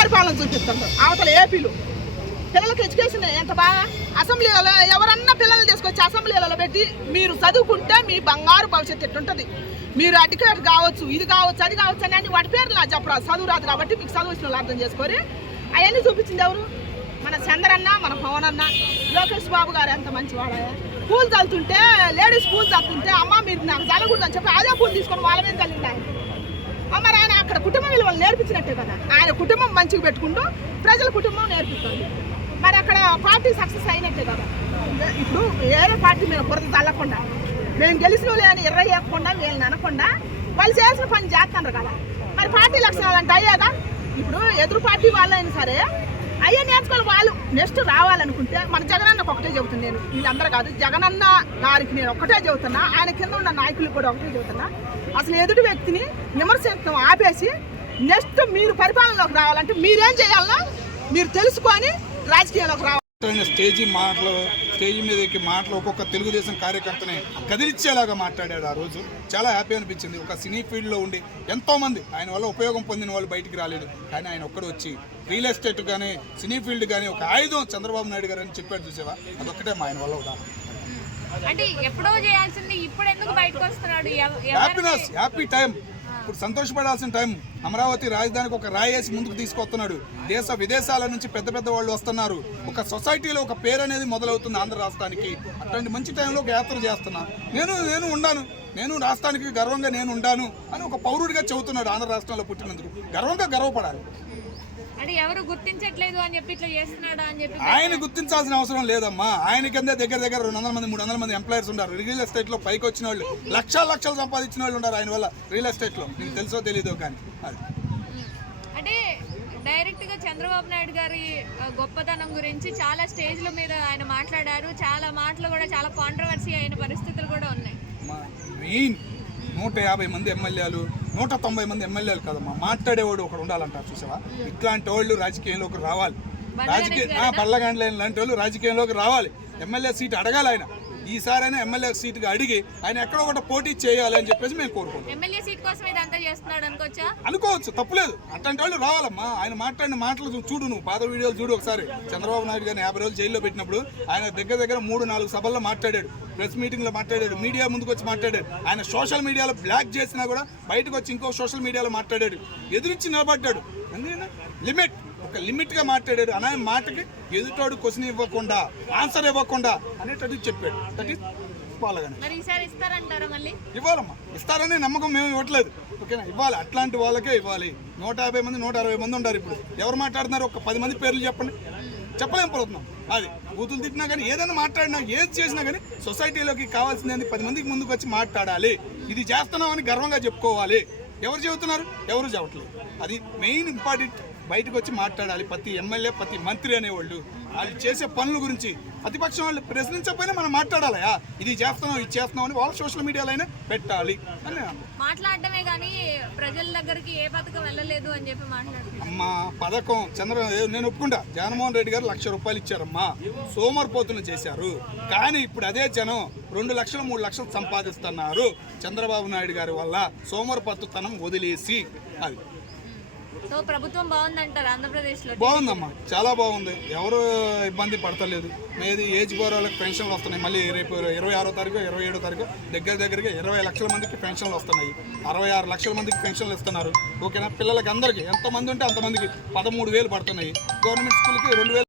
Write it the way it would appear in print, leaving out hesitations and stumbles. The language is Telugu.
పరిపాలన చూపిస్తారు అవతల ఏపీలో. పిల్లలకి ఎడ్యుకేషన్ ఎంత బాగా అసెంబ్లీలలో ఎవరన్నా పిల్లల్ని తీసుకొచ్చి అసెంబ్లీలలో పెట్టి మీరు చదువుకుంటే మీ బంగారు భవిష్యత్తు ఎట్టుంటుంది, మీరు అడ్వకేట్ కావచ్చు, ఇది కావచ్చు, అది కావచ్చు అని వాటి పేర్లు చెప్పరా, చదువు రాదు కాబట్టి మీకు చదువు ఇచ్చిన వాళ్ళు అర్థం చేసుకొని అవన్నీ చూపించింది ఎవరు? మన చంద్రన్న, మన పవన్ అన్న, లోకేష్ బాబు గారు ఎంత మంచివాడా. పూలు చల్లుతుంటే లేడీస్ పూలు చల్లుతుంటే అమ్మ మీరు నాకు చల్లకూడదు అని చెప్పి అదే పూలు తీసుకొని వాళ్ళ మీద చల్లింది ఆయన. మరి ఆయన అక్కడ కుటుంబ విలువలు నేర్పించినట్టే కదా, ఆయన కుటుంబం మంచిగా పెట్టుకుంటూ ప్రజల కుటుంబం నేర్పిస్తుంది. మరి అక్కడ పార్టీ సక్సెస్ అయినట్టే కదా. ఇప్పుడు వేరే పార్టీ మీద బురద చల్లకుండా మేము గెలిచిన లేని ఎర్రయ్యకుండా వీళ్ళని అనకుండా వాళ్ళు చేసిన పని చేస్తున్నారు కదా. మరి పార్టీ లక్షణాలు అంటే అయ్యాగా. ఇప్పుడు ఎదురు పార్టీ వాళ్ళైనా సరే అయ్యే నేర్చుకోవాలి. వాళ్ళు నెక్స్ట్ రావాలనుకుంటే మన జగనన్నకు ఒకటే చెబుతుంది, నేను వీళ్ళందరూ కాదు, జగనన్న గారికి నేను ఒకటే చెబుతున్నా, ఆయన కింద ఉన్న నాయకులు కూడా ఒకటే చెబుతున్నా, అసలు ఎదుటి వ్యక్తిని విమర్శించడం ఆపేసి నెక్స్ట్ మీరు పరిపాలనలోకి రావాలంటే మీరేం చేయాలన్నా మీరు తెలుసుకొని రాజకీయాల్లోకి రావాలి. స్టేజీ మీద ఎక్కి మాటలు ఒక్కొక్క తెలుగుదేశం కార్యకర్తని కదిలిచ్చేలాగా మాట్లాడాడు. ఆ రోజు చాలా హ్యాపీ అనిపించింది. ఒక సినీ ఫీల్డ్లో ఉండి ఎంతోమంది ఆయన వల్ల ఉపయోగం పొందిన వాళ్ళు బయటికి రాలేదు, కానీ ఆయన ఒక్కడు వచ్చి రియల్ ఎస్టేట్ కానీ సినీ ఫీల్డ్ కానీ ఒక ఆయుధం చంద్రబాబు నాయుడు గారు అని చెప్పాడు. చూసేవా, అదొక్కటే మా ఆయన వల్ల ఉదాహరణ. అంటే ఎప్పుడో చేయాల్సింది ఇప్పుడు ఎందుకు బయటకు వస్తున్నాడు? Happiness, happy time. ఇప్పుడు సంతోషపడాల్సిన టైం. అమరావతి రాజధానికి ఒక రాయేసి ముందుకు తీసుకొస్తున్నాడు. దేశ విదేశాల నుంచి పెద్ద పెద్ద వాళ్ళు వస్తున్నారు. ఒక సొసైటీలో ఒక పేరు అనేది మొదలవుతుంది ఆంధ్ర రాష్ట్రానికి. అట్లాంటి మంచి టైంలో ఒక యాత్ర చేస్తున్నా. నేను ఉండాను, నేను రాష్ట్రానికి గర్వంగా నేను ఉండాను అని ఒక పౌరుడిగా చెబుతున్నాడు. ఆంధ్ర రాష్ట్రంలో పుట్టినందుకు గర్వపడాలి. అంటే ఎవరు గుర్తించట్లేదు అని చెప్పి ఇట్లా చేస్తున్నాడా అని చెప్పి ఆయన గుర్తించాల్సిన అవసరం లేదమ్మా. ఆయన కింద దగ్గర 200 మంది 300 మంది ఎంప్లాయర్స్ ఉన్నారు. రియల్ ఎస్టేట్ లో పైకి వచ్చిన వాళ్ళు లక్షలు సంపాదించిన వాళ్ళు ఉన్నారు ఆయన వల్ల రియల్ ఎస్టేట్ లో. మీకు తెలుసో తెలీదో కానీ అది. అంటే డైరెక్ట్ గా చంద్రబాబు నాయుడు గారి గొప్పతనం గురించి చాలా స్టేజ్ల మీద ఆయన మాట్లాడారు. చాలా మాటలు కూడా చాలా కాంట్రవర్సీ అయిన పరిస్థితులు కూడా ఉన్నాయి. మెయిన్ 150 మంది ఎమ్మెల్యేలు 190 మంది ఎమ్మెల్యేలు కదమ్మా, మాట్లాడేవాడు ఒకడు ఉండాలంటారు. చూసావా, ఇట్లాంటి వాళ్ళు రాజకీయంలోకి రావాలి. బల్లగాండ్లేని లాంటి వాళ్ళు రాజకీయంలోకి రావాలి. ఎమ్మెల్యే సీట్ అడగాలి ఆయన. ఈసారైనా ఎమ్మెల్యే సీట్గా అడిగి ఆయన ఎక్కడో ఒకటి పోటీ చేయాలి అని చెప్పేసి మేము కోరుకుంటాం. ఎమ్మెల్యే సీట్ కోసం ఇదంతా చేస్తున్నాడు అనుకోవచ్చు, తప్పులేదు. అట్లాంటి వాళ్ళు రావాలమ్మా. ఆయన మాట్లాడిన మాటలు చూడు, నువ్వు పాత వీడియోలు చూడు ఒకసారి. చంద్రబాబు నాయుడు గారిని 50 రోజులు జైల్లో పెట్టినప్పుడు ఆయన దగ్గర 3-4 సభల్లో మాట్లాడాడు, ప్రెస్ మీటింగ్లో మాట్లాడాడు, మీడియా ముందుకు వచ్చి మాట్లాడాడు. ఆయన సోషల్ మీడియాలో బ్లాక్ చేసినా కూడా బయటకు వచ్చి ఇంకో సోషల్ మీడియాలో మాట్లాడాడు, ఎదురించి నిలబడ్డాడు. ఎందుకంటే ఒక లిమిట్గా మాట్లాడాడు. అనే మాటకి ఎదుటోడు క్వశ్చన్ ఇవ్వకుండా, ఆన్సర్ ఇవ్వకుండా అనేటట్టు చెప్పాడు. That is పాలగానే. ఇవ్వాలమ్మా, ఇస్తారనే నమ్మకం మేము ఇవ్వట్లేదు. ఓకేనా, ఇవ్వాలి. అట్లాంటి వాళ్ళకే ఇవ్వాలి. 150 మంది 160 మంది ఉన్నారు. ఇప్పుడు ఎవరు మాట్లాడుతున్నారు? ఒక 10 మంది పేర్లు చెప్పండి. చెప్పలేకపోతున్నాం. అది బూతులు తిట్టినా కానీ ఏదైనా మాట్లాడినా ఏది చేసినా కానీ సొసైటీలోకి కావాల్సింది 10 మందికి ముందుకు వచ్చి మాట్లాడాలి. ఇది చేస్తున్నామని గర్వంగా చెప్పుకోవాలి. ఎవరు చెబుతున్నారు? ఎవరు చెప్పట్లేదు. అది మెయిన్ ఇంపార్టెంట్. బయటకు వచ్చి మాట్లాడాలి. ప్రతి ఎమ్మెల్యే, ప్రతి మంత్రి అనేవాళ్ళు వాళ్ళు చేసే పనుల గురించి ప్రతిపక్షం వాళ్ళు ప్రశ్నించకపోయినా మనం మాట్లాడాలయా, ఇది చేస్తున్నాం, ఇది చేస్తున్నాం అని వాళ్ళ సోషల్ మీడియాలో అయినా పెట్టాలి అని మాట్లాడటమే కానీ ప్రజల దగ్గరికి ఏ పథకం వెళ్ళలేదు అని చెప్పి మాట్లాడుతున్నారు. అమ్మా, పథకం నేను ఒప్పుకుంటా. జగన్మోహన్ రెడ్డి గారు 1,00,000 రూపాయలు ఇచ్చారమ్మా, సోమరిపోతులు చేశారు. కానీ ఇప్పుడు అదే జనం 2 లక్షలు 3 లక్షలు సంపాదిస్తున్నారు చంద్రబాబు నాయుడు గారి వల్ల. సోమరిపోతుతనం వదిలేసి అది. సో ప్రభుత్వం బాగుందంటారు ఆంధ్రప్రదేశ్లో? బాగుందమ్మా, చాలా బాగుంది. ఎవరు ఇబ్బంది పడతలేదు. మీది ఏజ్ బోర్ వాళ్ళకి పెన్షన్లు వస్తున్నాయి. మళ్ళీ రేపు 26వ తారీఖు 27వ తారీఖు దగ్గరగా 20 లక్షల మందికి పెన్షన్లు వస్తున్నాయి. 66 లక్షల మందికి పెన్షన్లు ఇస్తున్నారు. ఓకేనా, పిల్లలకి అందరికీ ఎంతమంది ఉంటే అంతమందికి 13,000 పడుతున్నాయి. గవర్నమెంట్ స్కూల్కి 2,000